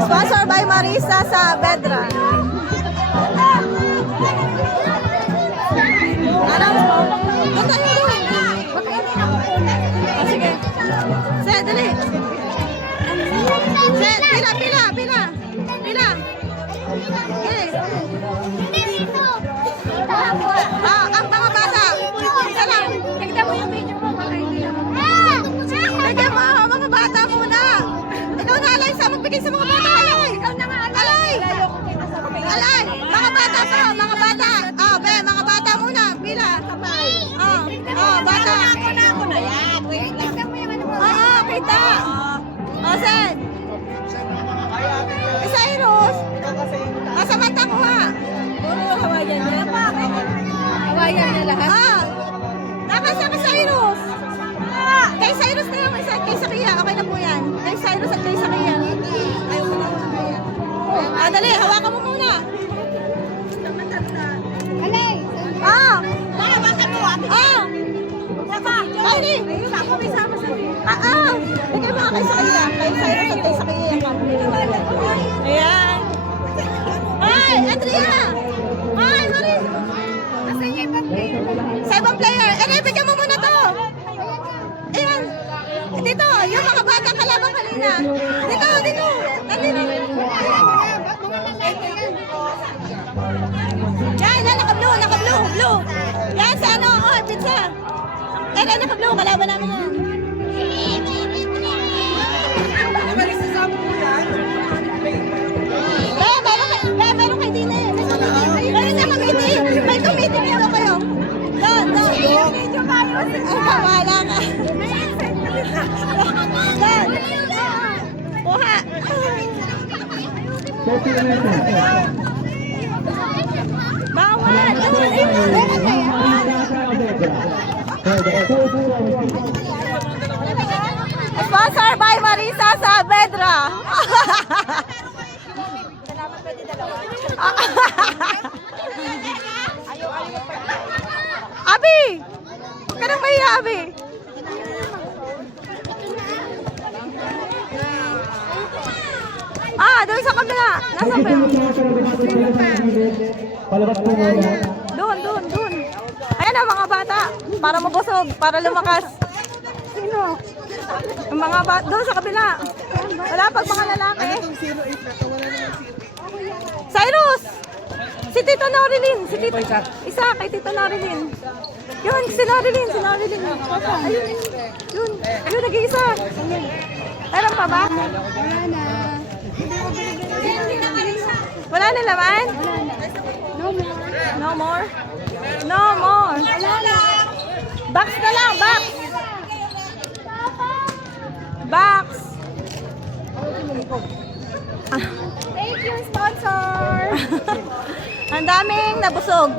Sponsor by Marisa Saavedra. Ano? Doon tayo doon. Sige. Sir, dali. Sir, pila. Okay. Ang mga bata. Isa lang. Tignan mo yung video mo. Tignan mo, mga bata muna. Ikaw na, Alay. Magbigay sa mga bata, Alay. Ikaw na nga, Alay. Alay. Mga bata pa, mga bata. Be, mga bata muna. Pila. Bata. Ako na yan. Wait, tignan mo yung ano mo. Kita. Sen. Cyrus. Sa mata ko, ha. Puro Hawaiian niya. Hawaiian niya lahat. Nakasa ka, Cyrus. Kay Cyrus na yung isa. Kay Sakia. Okay na po yan. Kay Cyrus at kay Sakia. Dali. Hawakan mo muna. Alay. Hawakan mo. Ay, ako may sama sa bigay mo kay Sakia. Kay Cyrus at kay Sakia. Ayan. Ay, Andrea! Ay, Maris! Sa ibang player. Bigyan mo muna to. Ayan. Dito, yung mga bata kalaban kanina. Dito. Nandito. Yan, naka-blue. Yan, sa ano, pizza. Naka-blue, kalaban namin yan. Meron kay Dina eh. Meron na committee. May committee meron kayo. Doon. Video kayo. Wala ka. Doon. Kuha. Bawal. Sponsor by Marisa Saavedra. Abi! Kanang may Abi? Doon sa kabila. Nasa ba? Doon. Ayan ang mga bata. Para mabusog, para lumakas. Sino? Ang mga bata. Doon sa kabila. Wala pag mga lalaki. Cyrus! Si Tito Norilyn. Isa kay Tito Norilyn. Yun, si Norilyn. Ayun. Yun, nag-iisa. Meron pa ba? Wala na laman? No more. Box na lang, box. Thank you, sponsor. Ang daming nabusog.